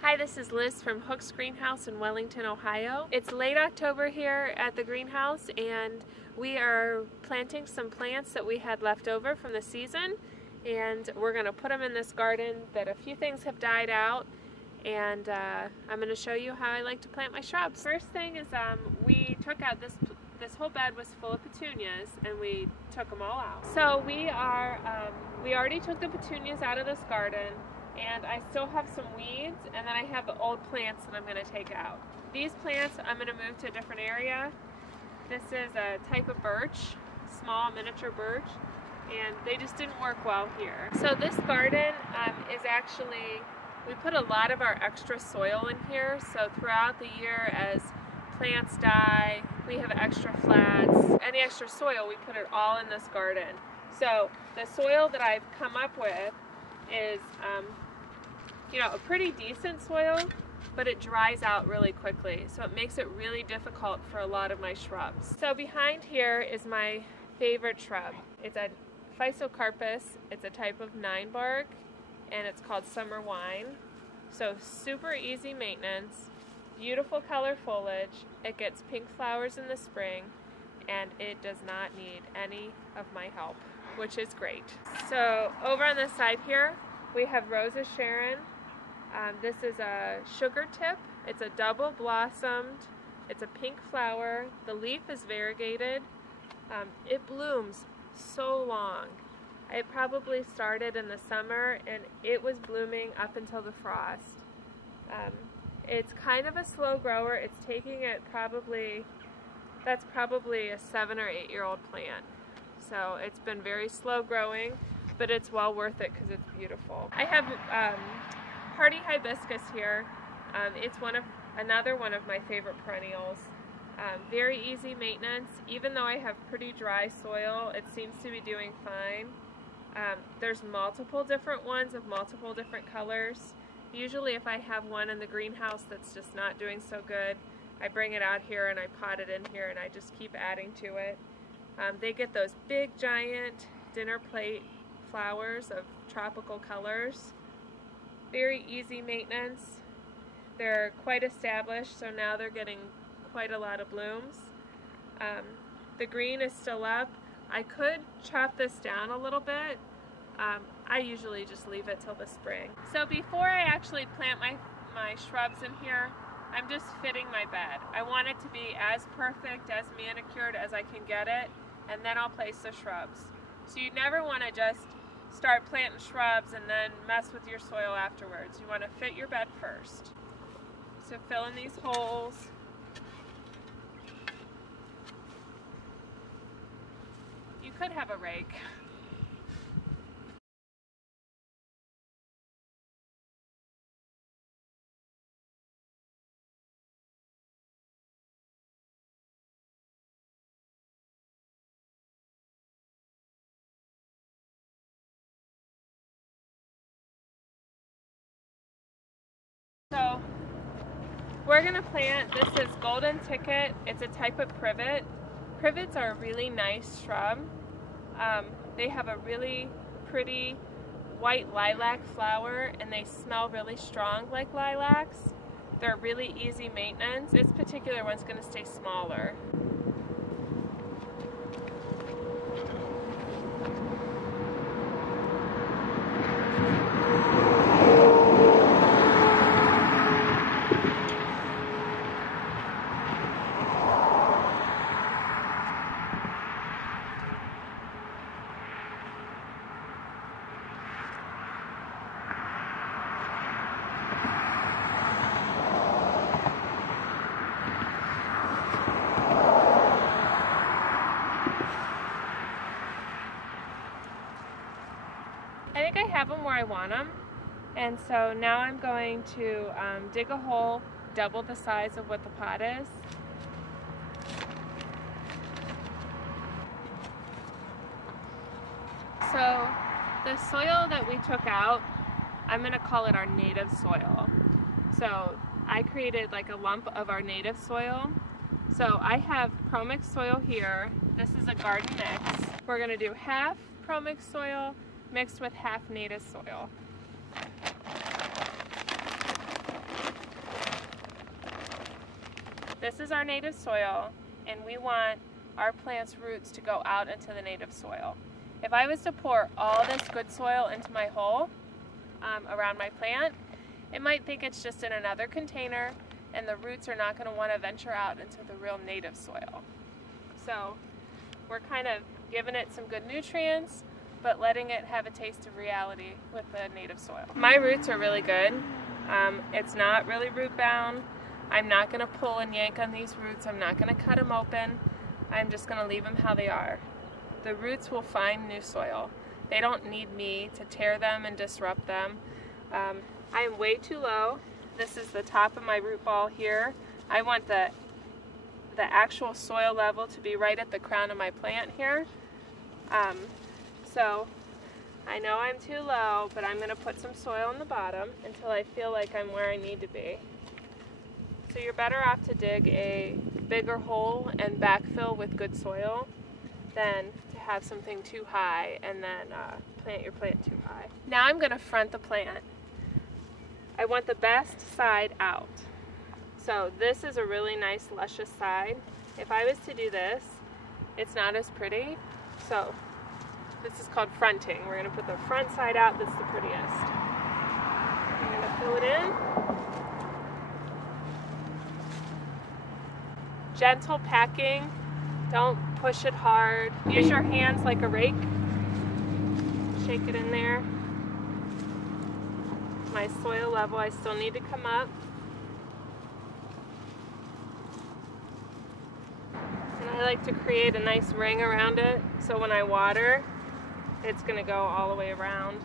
Hi, this is Liz from Hook's Greenhouse in Wellington, Ohio. It's late October here at the greenhouse and we are planting some plants that we had left over from the season, and we're going to put them in this garden that a few things have died out, and I'm going to show you how I like to plant my shrubs. First thing is we took out this whole bed was full of petunias and we took them all out. So we already took the petunias out of this garden, and I still have some weeds, and then I have the old plants that I'm going to take out. These plants I'm going to move to a different area. This is a type of birch, small miniature birch, and they just didn't work well here. So this garden is actually, we put a lot of our extra soil in here, so throughout the year as plants die, we have extra flats. Any extra soil, we put it all in this garden. So the soil that I've come up with is a pretty decent soil, but it dries out really quickly, so it makes it really difficult for a lot of my shrubs. So behind here is my favorite shrub. It's a Physocarpus. It's a type of 9-bark, and it's called summer wine. So super easy maintenance, beautiful color foliage. It gets pink flowers in the spring, and it does not need any of my help, which is great. So over on this side here, we have Rosa Sharon. This is a sugar tip. It's a double blossomed. It's a pink flower. The leaf is variegated. It blooms so long. It probably started in the summer and it was blooming up until the frost. It's kind of a slow grower. It's taking it that's probably a 7 or 8 year old plant. So it's been very slow growing, but it's well worth it because it's beautiful. I have hardy hibiscus here. It's another one of my favorite perennials. Very easy maintenance. Even though I have pretty dry soil, it seems to be doing fine. There's multiple different ones of multiple different colors. Usually if I have one in the greenhouse that's just not doing so good, I bring it out here and I pot it in here and I just keep adding to it. They get those big giant dinner plate flowers of tropical colors. Very easy maintenance. They're quite established, so now they're getting quite a lot of blooms. The green is still up. I could chop this down a little bit. I usually just leave it till the spring. So before I actually plant my shrubs in here, I'm just fitting my bed. I want it to be as perfect, as manicured as I can get it, and then I'll place the shrubs. So you never want to just start planting shrubs and then mess with your soil afterwards. You want to fit your bed first. So fill in these holes. You could have a rake. So we're going to plant, this is Golden Ticket. It's a type of privet. Privets are a really nice shrub. They have a really pretty white lilac flower and they smell really strong like lilacs. They're really easy maintenance. This particular one's going to stay smaller. I think I have them where I want them, and so now I'm going to dig a hole double the size of what the pot is. So the soil that we took out, I'm going to call it our native soil. So I created like a lump of our native soil. So I have pro-mixed soil here. This is a garden mix. We're going to do half pro-mixed soil mixed with half native soil. This is our native soil, and we want our plant's roots to go out into the native soil. If I was to pour all this good soil into my hole around my plant, it might think it's just in another container, and the roots are not going to want to venture out into the real native soil. So we're kind of giving it some good nutrients, but letting it have a taste of reality with the native soil. My roots are really good. It's not really root bound. I'm not going to pull and yank on these roots. I'm not going to cut them open. I'm just going to leave them how they are. The roots will find new soil. They don't need me to tear them and disrupt them. I am way too low. This is the top of my root ball here. I want the actual soil level to be right at the crown of my plant here. So I know I'm too low, but I'm going to put some soil in the bottom until I feel like I'm where I need to be. So you're better off to dig a bigger hole and backfill with good soil than to have something too high and then plant your plant too high. Now I'm going to front the plant. I want the best side out. So this is a really nice luscious side. If I was to do this, it's not as pretty. So this is called fronting. We're going to put the front side out. That's the prettiest. I'm going to fill it in. Gentle packing. Don't push it hard. Use your hands like a rake. Shake it in there. My soil level, I still need to come up. And I like to create a nice ring around it, so when I water, it's going to go all the way around,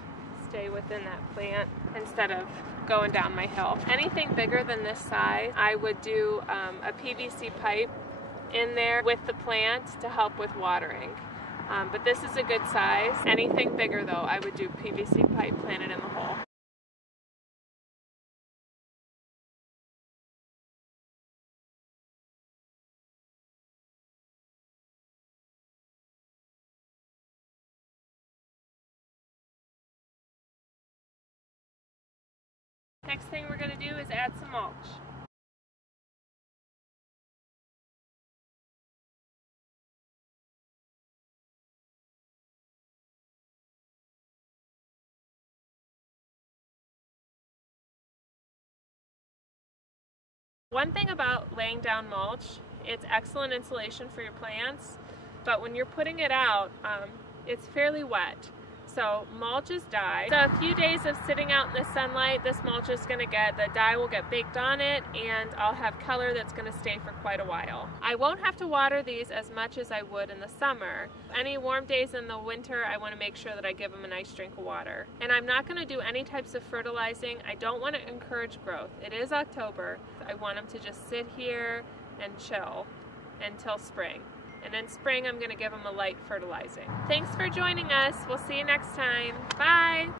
stay within that plant, instead of going down my hill. Anything bigger than this size, I would do a PVC pipe in there with the plant to help with watering. But this is a good size. Anything bigger though, I would do PVC pipe planted in the hole. Next thing we're going to do is add some mulch. One thing about laying down mulch, it's excellent insulation for your plants, but when you're putting it out, it's fairly wet. So mulch is dye. So a few days of sitting out in the sunlight, this mulch is going to the dye will get baked on it, and I'll have color that's going to stay for quite a while. I won't have to water these as much as I would in the summer. Any warm days in the winter, I want to make sure that I give them a nice drink of water. And I'm not going to do any types of fertilizing. I don't want to encourage growth. It is October. I want them to just sit here and chill until spring. And in spring, I'm going to give them a light fertilizing. Thanks for joining us. We'll see you next time. Bye.